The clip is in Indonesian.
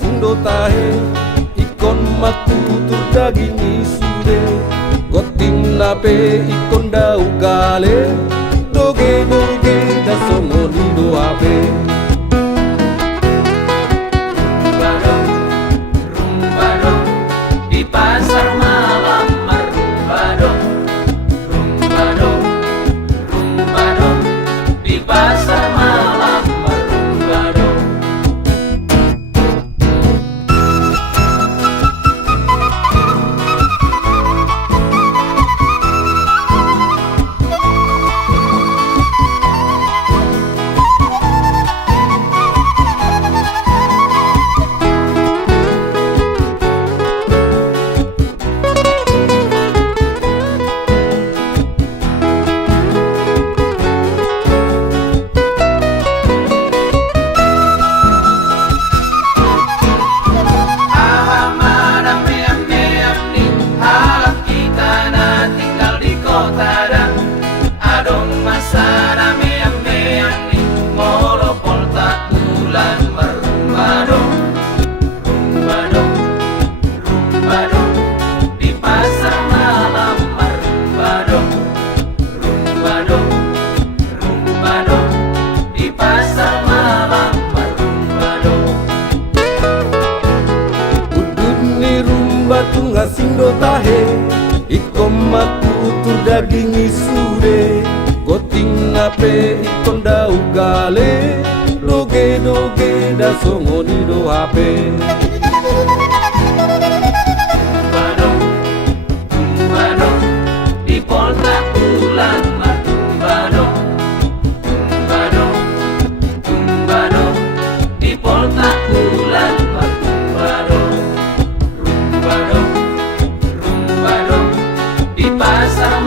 Sindo tahe ikon makutur daging isude goting nape ikon dau gale doge doge da somoni do ape rumbado di pasar malam rumbado rumbado rumbado di pasar malam rumbado. Tunga sindo tahe ikom makutur daging isude goting nape ikon dau gale doge doge da songoni do hape Tumbado di polta ulan tumbado tumbado tumbado di polta ulan tumbado rumbado rumbado di pasar